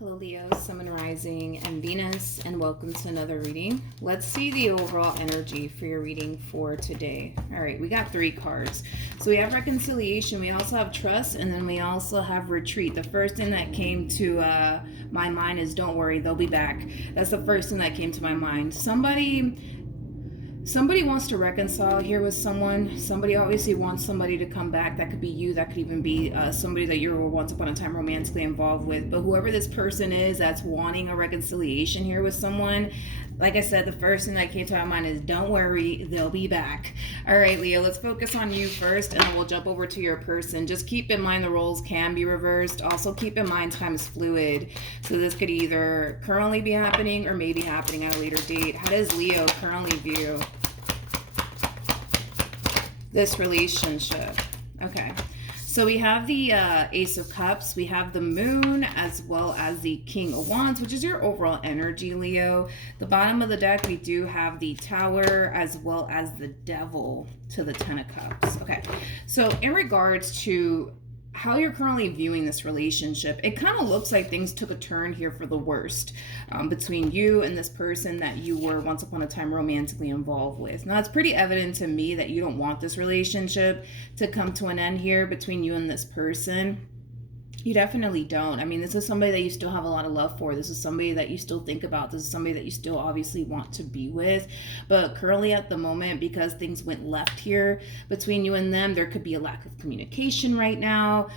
Hello Leo, Sun and Rising, and Venus, and welcome to another reading. Let's see the overall energy for your reading for today. All right, we got 3 cards. So we have reconciliation, we also have trust, and then we also have retreat. The first thing that came to my mind is don't worry, they'll be back. That's the first thing that came to my mind. Somebody wants to reconcile here with someone. Somebody obviously wants somebody to come back. That could be you. That could even be somebody that you were once upon a time romantically involved with. But whoever this person is that's wanting a reconciliation here with someone, like I said, the first thing that came to my mind is don't worry, they'll be back. All right, Leo, let's focus on you first, and then we'll jump over to your person. Just keep in mind the roles can be reversed. Also keep in mind time is fluid. So this could either currently be happening or maybe happening at a later date. How does Leo currently view this relationship? Okay, so we have the Ace of Cups, we have the Moon, as well as the King of Wands, which is your overall energy, Leo. The bottom of the deck, we do have the Tower, as well as the Devil to the Ten of Cups. Okay, so in regards to how you're currently viewing this relationship, it kind of looks like things took a turn here for the worst between you and this person that you were once upon a time romantically involved with. Now, it's pretty evident to me that you don't want this relationship to come to an end here between you and this person. You definitely don't. I mean, this is somebody that you still have a lot of love for. This is somebody that you still think about. This is somebody that you still obviously want to be with. But currently at the moment, because things went left here between you and them, there could be a lack of communication right now.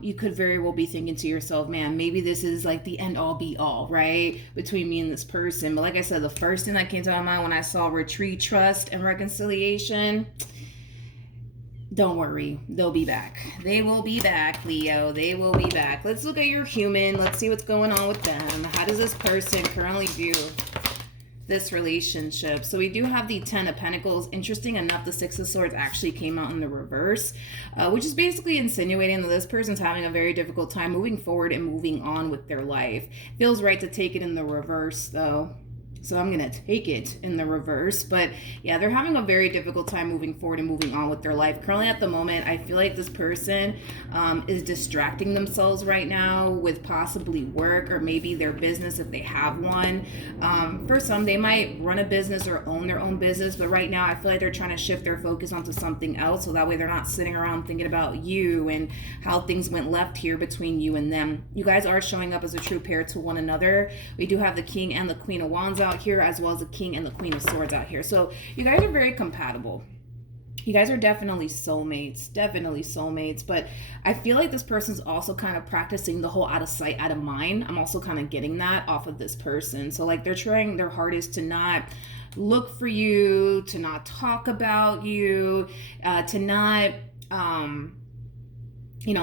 You could very well be thinking to yourself, man, maybe this is like the end all be all, right? Between me and this person. But like I said, the first thing that came to my mind when I saw retreat, trust, and reconciliation, don't worry, they'll be back. They will be back, Leo. They will be back. Let's look at your human. Let's see what's going on with them. How does this person currently view this relationship? So we do have the 10 of Pentacles. Interesting enough, the 6 of Swords actually came out in the reverse, which is basically insinuating that this person's having a very difficult time moving forward and moving on with their life. Feels right to take it in the reverse, though. So I'm going to take it in the reverse. But yeah, they're having a very difficult time moving forward and moving on with their life. Currently at the moment, I feel like this person is distracting themselves right now with possibly work or maybe their business if they have one. For some, they might run a business or own their own business. But right now, I feel like they're trying to shift their focus onto something else. So that way they're not sitting around thinking about you and how things went left here between you and them. You guys are showing up as a true pair to one another. We do have the King and the Queen of Wands out here, as well as the King and the Queen of Swords out here. So you guys are very compatible. You guys are definitely soulmates, but I feel like this person's also kind of practicing the whole out of sight, out of mind. I'm also kind of getting that off of this person. So like they're trying their hardest to not look for you, to not talk about you, to not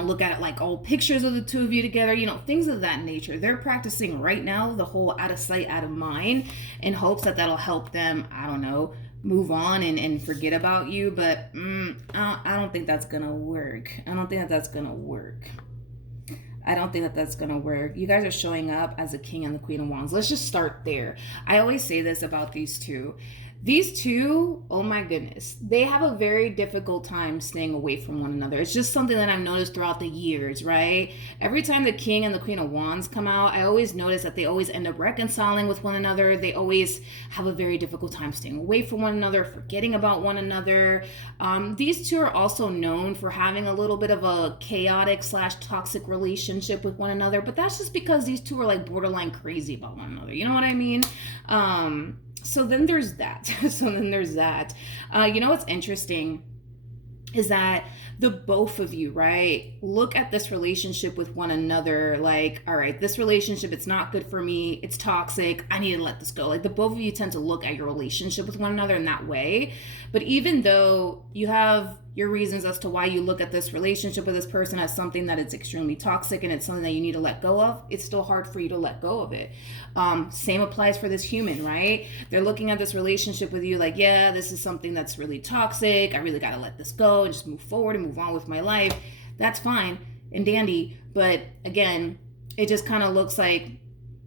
look at it like old pictures of the two of you together, things of that nature. They're practicing right now the whole out of sight, out of mind in hopes that that'll help them, I don't know, move on and forget about you. But I don't think that's going to work. I don't think that that's going to work. You guys are showing up as a King and the Queen of Wands. Let's just start there. I always say this about these two. These two, oh my goodness, they have a very difficult time staying away from one another. It's just something that I've noticed throughout the years, right? Every time the King and the Queen of Wands come out, I always notice that they always end up reconciling with one another. They always have a very difficult time staying away from one another, forgetting about one another. These two are also known for having a little bit of a chaotic / toxic relationship with one another, but that's just because these two are like borderline crazy about one another. You know what I mean? So then there's that. You know what's interesting is that the both of you, right, look at this relationship with one another like, all right, this relationship, it's not good for me. It's toxic. I need to let this go. Like the both of you tend to look at your relationship with one another in that way. But even though you have your reasons as to why you look at this relationship with this person as something that it's extremely toxic and it's something that you need to let go of, it's still hard for you to let go of it. Same applies for this human, right? They're looking at this relationship with you like, yeah, this is something that's really toxic. I really got to let this go and just move forward and move on with my life. That's fine and dandy. But again, it just kind of looks like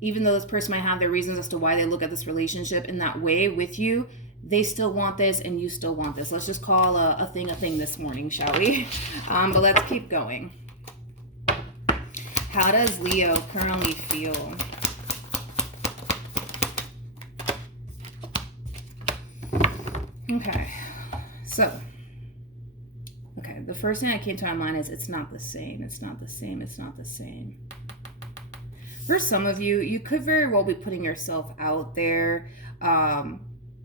even though this person might have their reasons as to why they look at this relationship in that way with you, they still want this and you still want this. Let's just call a thing this morning, shall we? But let's keep going. How does Leo currently feel? Okay, so, okay, the first thing that came to my mind is it's not the same, it's not the same, it's not the same. For some of you, you could very well be putting yourself out there.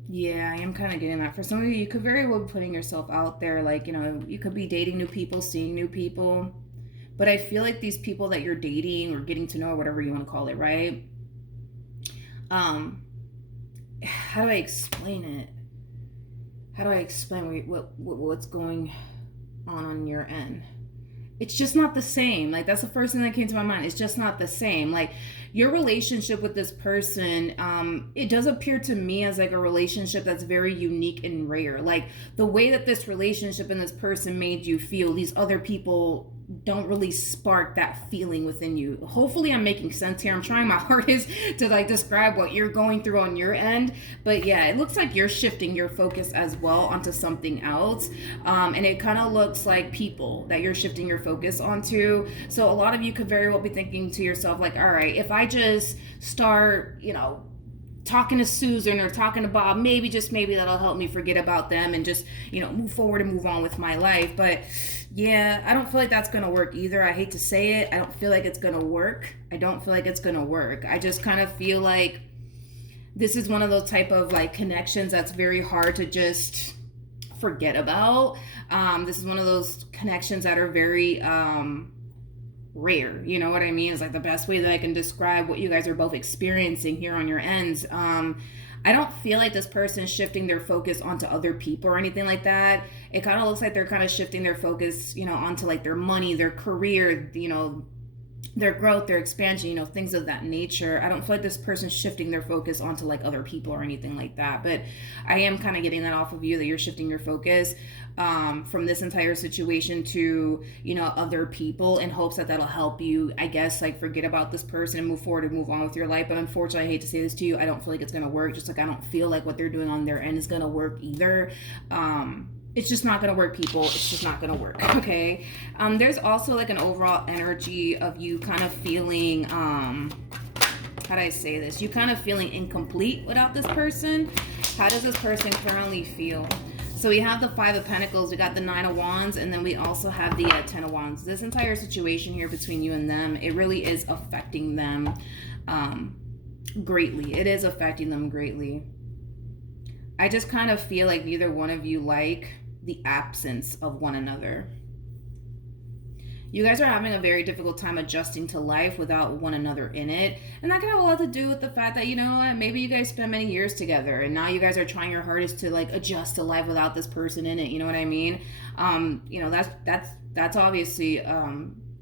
Yeah, I am kind of getting that. For some of you, you could very well be putting yourself out there. Like, you know, you could be dating new people, seeing new people. But I feel like these people that you're dating or getting to know, or whatever you want to call it, right? How do I explain it? How do I explain what's going on your end? It's just not the same. Like, that's the first thing that came to my mind. It's just not the same. Like, your relationship with this person, it does appear to me as like a relationship that's very unique and rare. Like, the way that this relationship and this person made you feel, these other people don't really spark that feeling within you. Hopefully I'm making sense here. I'm trying my hardest to like describe what you're going through on your end, but yeah, it looks like you're shifting your focus as well onto something else, and it kind of looks like people that you're shifting your focus onto. So a lot of you could very well be thinking to yourself like, all right, if I just start, you know, talking to Susan or talking to Bob, maybe, just maybe, that'll help me forget about them and just, you know, move forward and move on with my life. But yeah, I don't feel like that's gonna work either. I hate to say it, I don't feel like it's gonna work. I don't feel like it's gonna work. I just kind of feel like this is one of those type of like connections that's very hard to just forget about. This is one of those connections that are very rare, you know what I mean? It's like the best way that I can describe what you guys are both experiencing here on your ends. I don't feel like this person is shifting their focus onto other people or anything like that. It kind of looks like they're kind of shifting their focus, you know, onto like their money, their career, you know, their growth, their expansion, you know, things of that nature. I don't feel like this person's shifting their focus onto like other people or anything like that. But I am kind of getting that off of you, that you're shifting your focus from this entire situation to, you know, other people, in hopes that that'll help you, I guess, like forget about this person and move forward and move on with your life. But unfortunately, I hate to say this to you, I don't feel like it's going to work. Just like I don't feel like what they're doing on their end is going to work either. It's just not going to work, people. It's just not going to work, okay? There's also like an overall energy of you kind of feeling, how do I say this? You kind of feeling incomplete without this person. How does this person currently feel? So we have the Five of Pentacles, we got the Nine of Wands, and then we also have the Ten of Wands. This entire situation here between you and them, it really is affecting them greatly. It is affecting them greatly. I just kind of feel like neither one of you like the absence of one another. You guys are having a very difficult time adjusting to life without one another in it. And that can have a lot to do with the fact that, you know, maybe you guys spent many years together and now you guys are trying your hardest to like adjust to life without this person in it. You know what I mean? You know, that's obviously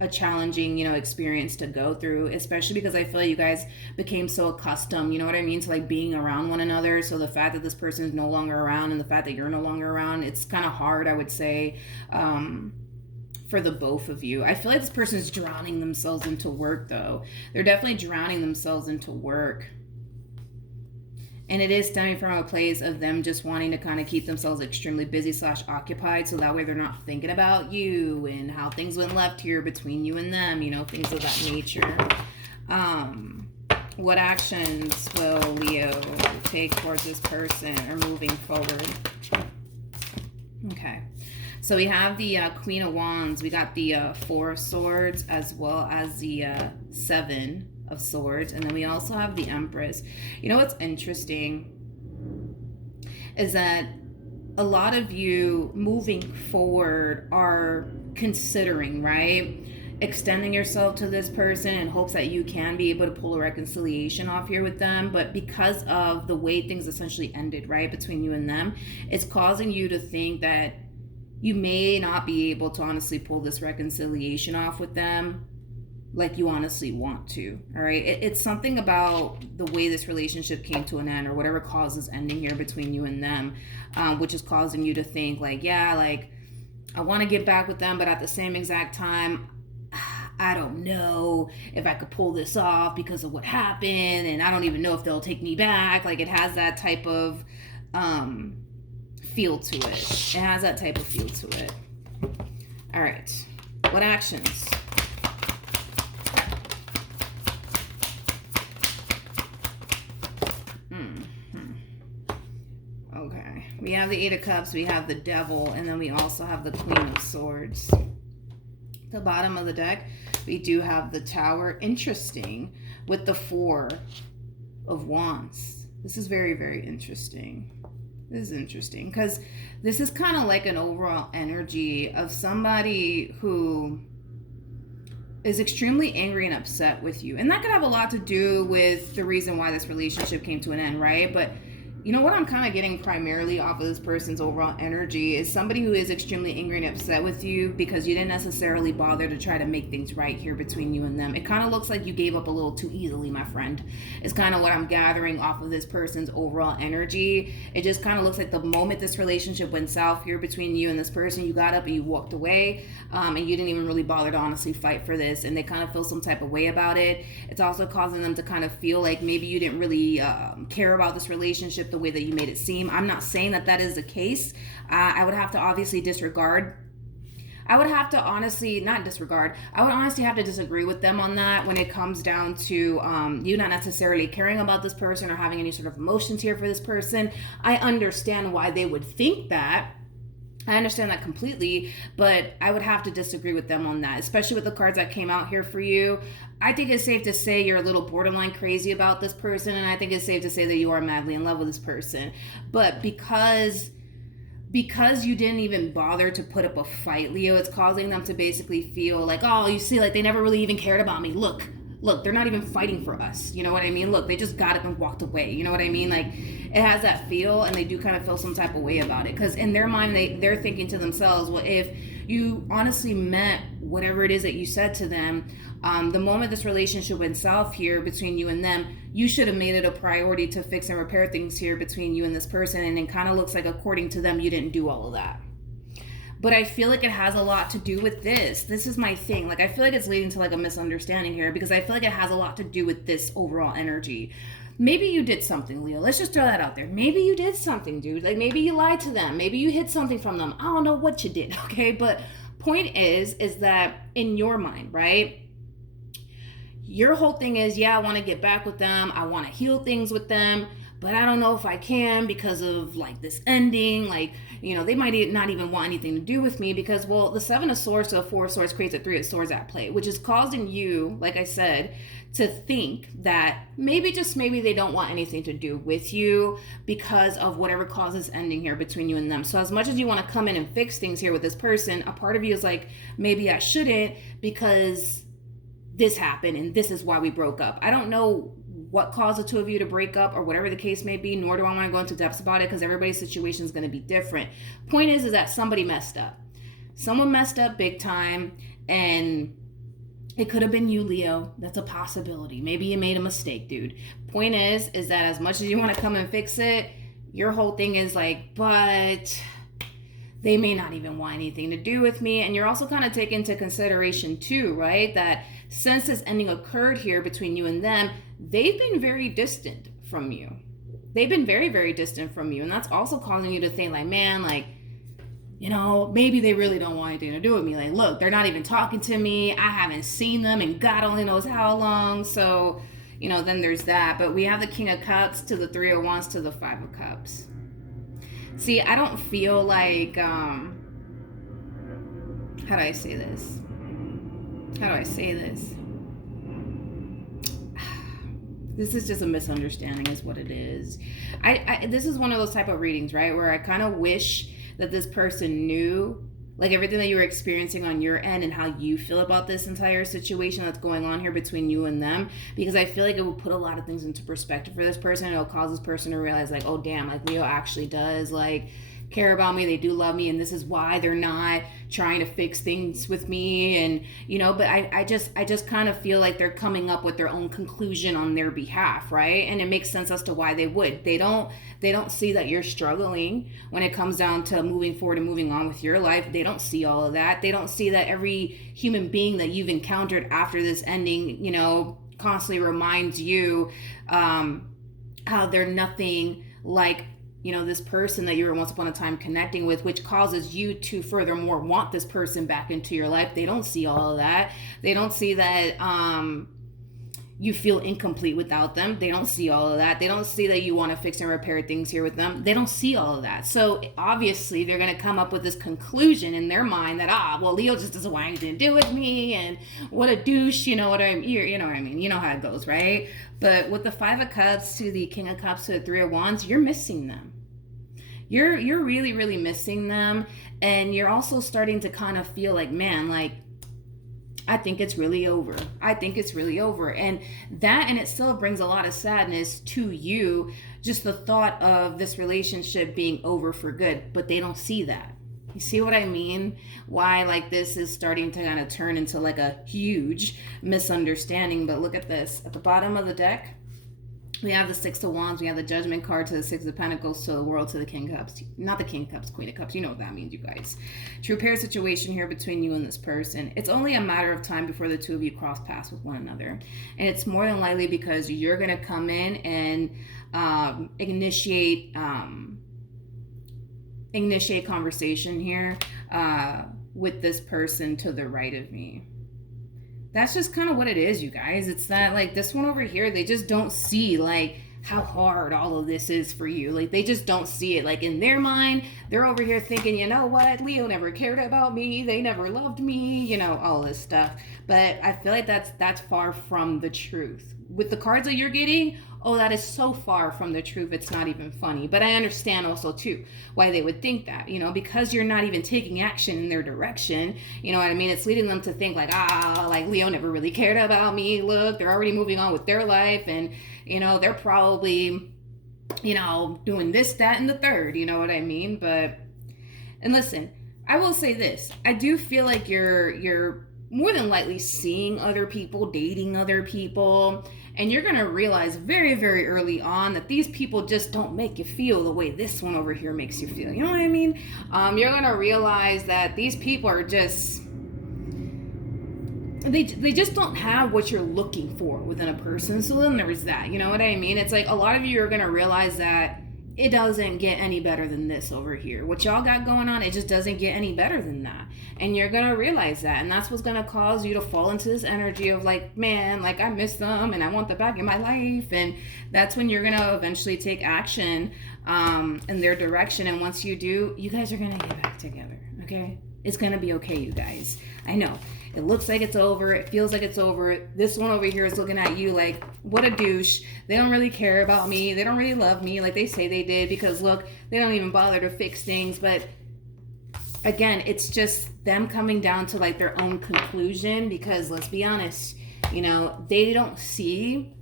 a challenging, you know, experience to go through, especially because I feel like you guys became so accustomed, you know what I mean, to like being around one another. So the fact that this person is no longer around and the fact that you're no longer around, it's kind of hard, I would say, for the both of you. I feel like this person is drowning themselves into work, though. They're definitely drowning themselves into work. And it is stemming from a place of them just wanting to kind of keep themselves extremely busy / occupied, so that way they're not thinking about you and how things went left here between you and them, you know, things of that nature. What actions will Leo take towards this person or moving forward? Okay. So we have the Queen of Wands. We got the Four of Swords as well as the Seven of Swords. And then we also have the Empress. You know what's interesting is that a lot of you moving forward are considering, right, extending yourself to this person in hopes that you can be able to pull a reconciliation off here with them. But because of the way things essentially ended, right, between you and them, it's causing you to think that you may not be able to honestly pull this reconciliation off with them like you honestly want to, all right? It's something about the way this relationship came to an end or whatever causes ending here between you and them, which is causing you to think like, yeah, like I want to get back with them, but at the same exact time, I don't know if I could pull this off because of what happened, and I don't even know if they'll take me back. Like, it has that type of feel to it. It has that type of feel to it. All right. What actions We have the Eight of Cups, we have the Devil, and then we also have the Queen of Swords. The bottom of the deck, we do have the Tower. Interesting, with the Four of Wands. This is very, very interesting. This is interesting because this is kind of like an overall energy of somebody who is extremely angry and upset with you. And that could have a lot to do with the reason why this relationship came to an end, right? But you know what I'm kind of getting primarily off of this person's overall energy is somebody who is extremely angry and upset with you because you didn't necessarily bother to try to make things right here between you and them. It kind of looks like you gave up a little too easily, my friend. It's kind of what I'm gathering off of this person's overall energy. It just kind of looks like the moment this relationship went south here between you and this person, you got up and you walked away, and you didn't even really bother to honestly fight for this, and they kind of feel some type of way about it. It's also causing them to kind of feel like maybe you didn't really care about this relationship the way that you made it seem. I'm not saying that that is the case. I would have to obviously I would honestly have to disagree with them on that when it comes down to you not necessarily caring about this person or having any sort of emotions here for this person. I understand why they would think that. I understand that completely, but I would have to disagree with them on that, especially with the cards that came out here for you. I think it's safe to say you're a little borderline crazy about this person, and I think it's safe to say that you are madly in love with this person. But because you didn't even bother to put up a fight, Leo, it's causing them to basically feel like, oh, you see, like they never really even cared about me. Look, they're not even fighting for us. You know what I mean? Look, they just got up and walked away. You know what I mean? Like, it has that feel, and they do kind of feel some type of way about it. Because in their mind, they're thinking to themselves, well, if you honestly meant whatever it is that you said to them, the moment this relationship went south here between you and them, you should have made it a priority to fix and repair things here between you and this person. And it kind of looks like, according to them, you didn't do all of that. But I feel like it has a lot to do with this. This is my thing. Like, I feel like it's leading to like a misunderstanding here because I feel like it has a lot to do with this overall energy. Maybe you did something, Leo. Let's just throw that out there. Maybe you did something, dude. Like, maybe you lied to them. Maybe you hid something from them. I don't know what you did, okay? But point is that in your mind, right? Your whole thing is, yeah, I want to get back with them. I want to heal things with them. But I don't know if I can because of like this ending. Like, you know, they might not even want anything to do with me because, well, the Seven of Swords to the Four of Swords creates a Three of Swords at play, which is causing you, like I said, to think that maybe, just maybe, they don't want anything to do with you because of whatever causes ending here between you and them. So as much as you want to come in and fix things here with this person, a part of you is like, maybe I shouldn't because this happened and this is why we broke up. I don't know what caused the two of you to break up or whatever the case may be, nor do I want to go into depths about it because everybody's situation is going to be different. Point is that somebody messed up. Someone messed up big time, and it could have been you, Leo. That's a possibility. Maybe you made a mistake, dude. Point is that as much as you want to come and fix it, your whole thing is like, but they may not even want anything to do with me. And you're also kind of taking into consideration too, right, that since this ending occurred here between you and them, they've been very distant from you. They've been very, very distant from you. And that's also causing you to think like, man, like, you know, maybe they really don't want anything to do with me. Like, look, they're not even talking to me. I haven't seen them in God only knows how long. So, you know, then there's that. But we have the King of Cups to the Three of Wands to the Five of Cups. See, I don't feel like, how do I say this? This is just a misunderstanding is what it is. This is one of those type of readings, right, where I kind of wish that this person knew like everything that you were experiencing on your end and how you feel about this entire situation that's going on here between you and them, because I feel like it will put a lot of things into perspective for this person. It'll cause this person to realize like, oh damn, like Leo actually does like care about me, they do love me, and this is why they're not trying to fix things with me. And you know, but I just kind of feel like they're coming up with their own conclusion on their behalf, right? And it makes sense as to why they would. They don't see that you're struggling when it comes down to moving forward and moving on with your life. They don't see all of that. They don't see that every human being that you've encountered after this ending, you know, constantly reminds you how they're nothing like, you know, this person that you were once upon a time connecting with, which causes you to furthermore want this person back into your life. They don't see all of that. They don't see that, you feel incomplete without them. They don't see all of that. They don't see that you want to fix and repair things here with them. They don't see all of that. So obviously they're going to come up with this conclusion in their mind that, well, Leo just doesn't want anything to do with me, and what a douche, you know what I mean? You know what I mean? You know how it goes, right? But with the 5 of Cups to the King of Cups to the 3 of Wands, you're missing them. You're really, really missing them. And you're also starting to kind of feel like, man, like, I think it's really over. I think it's really over. And that in itself brings a lot of sadness to you, just the thought of this relationship being over for good, but they don't see that. You see what I mean? Why like this is starting to kind of turn into like a huge misunderstanding. But look at this. At the bottom of the deck, we have the 6 of Wands, we have the Judgment card to the 6 of Pentacles, to the World, to the King of Cups. Not the King of Cups, Queen of Cups. You know what that means, you guys. To repair a situation here between you and this person. It's only a matter of time before the two of you cross paths with one another. And it's more than likely because you're going to come in and initiate conversation here with this person to the right of me. That's just kind of what it is, you guys. It's that, like, this one over here, they just don't see, like, how hard all of this is for you. Like, they just don't see it. Like, in their mind, they're over here thinking, you know what? Leo never cared about me. They never loved me. You know, all this stuff. But I feel like that's far from the truth. With the cards that you're getting, that is so far from the truth, it's not even funny. But I understand also, too, why they would think that, you know, because you're not even taking action in their direction, you know what I mean? It's leading them to think like, like Leo never really cared about me. Look, they're already moving on with their life, and, you know, they're probably, you know, doing this, that, and the third, you know what I mean? But, and listen, I will say this. I do feel like you're more than likely seeing other people, dating other people, and you're going to realize very, very early on that these people just don't make you feel the way this one over here makes you feel. You know what I mean? You're going to realize that these people are just, they just don't have what you're looking for within a person. So then there's that, you know what I mean? It's like a lot of you are going to realize that it doesn't get any better than this over here. What y'all got going on, it just doesn't get any better than that. And you're going to realize that. And that's what's going to cause you to fall into this energy of like, man, like I miss them and I want them back in my life. And that's when you're going to eventually take action in their direction. And once you do, you guys are going to get back together. Okay? It's going to be okay, you guys. I know. It looks like it's over. It feels like it's over. This one over here is looking at you like, what a douche. They don't really care about me. They don't really love me like they say they did, because look, they don't even bother to fix things. But again, it's just them coming down to like their own conclusion, because let's be honest, you know, they don't see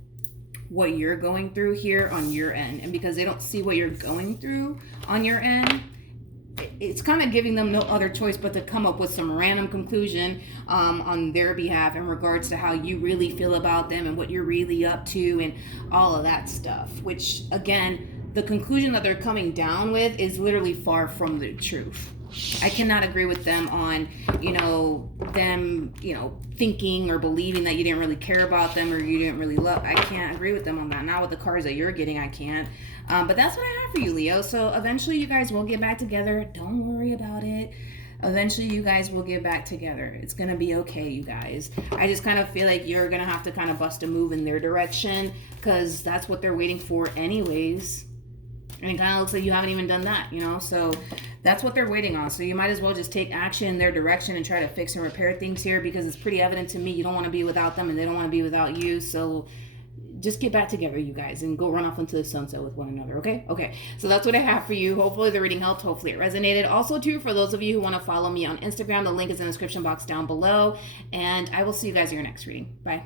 what you're going through here on your end. And because they don't see what you're going through on your end, it's kind of giving them no other choice but to come up with some random conclusion on their behalf in regards to how you really feel about them and what you're really up to and all of that stuff, which again, the conclusion that they're coming down with is literally far from the truth. I cannot agree with them on, you know, them, you know, thinking or believing that you didn't really care about them or you didn't really love. I can't agree with them on that. Not with the cards that you're getting, I can't. But that's what I have for you, Leo. So eventually you guys will get back together. Don't worry about it. Eventually you guys will get back together. It's going to be okay, you guys. I just kind of feel like you're going to have to kind of bust a move in their direction, because that's what they're waiting for anyways. And it kind of looks like you haven't even done that, you know? So that's what they're waiting on. So you might as well just take action in their direction and try to fix and repair things here, because it's pretty evident to me you don't want to be without them and they don't want to be without you. So just get back together, you guys, and go run off into the sunset with one another, okay? Okay, so that's what I have for you. Hopefully the reading helped. Hopefully it resonated. Also, too, for those of you who want to follow me on Instagram, the link is in the description box down below. And I will see you guys in your next reading. Bye.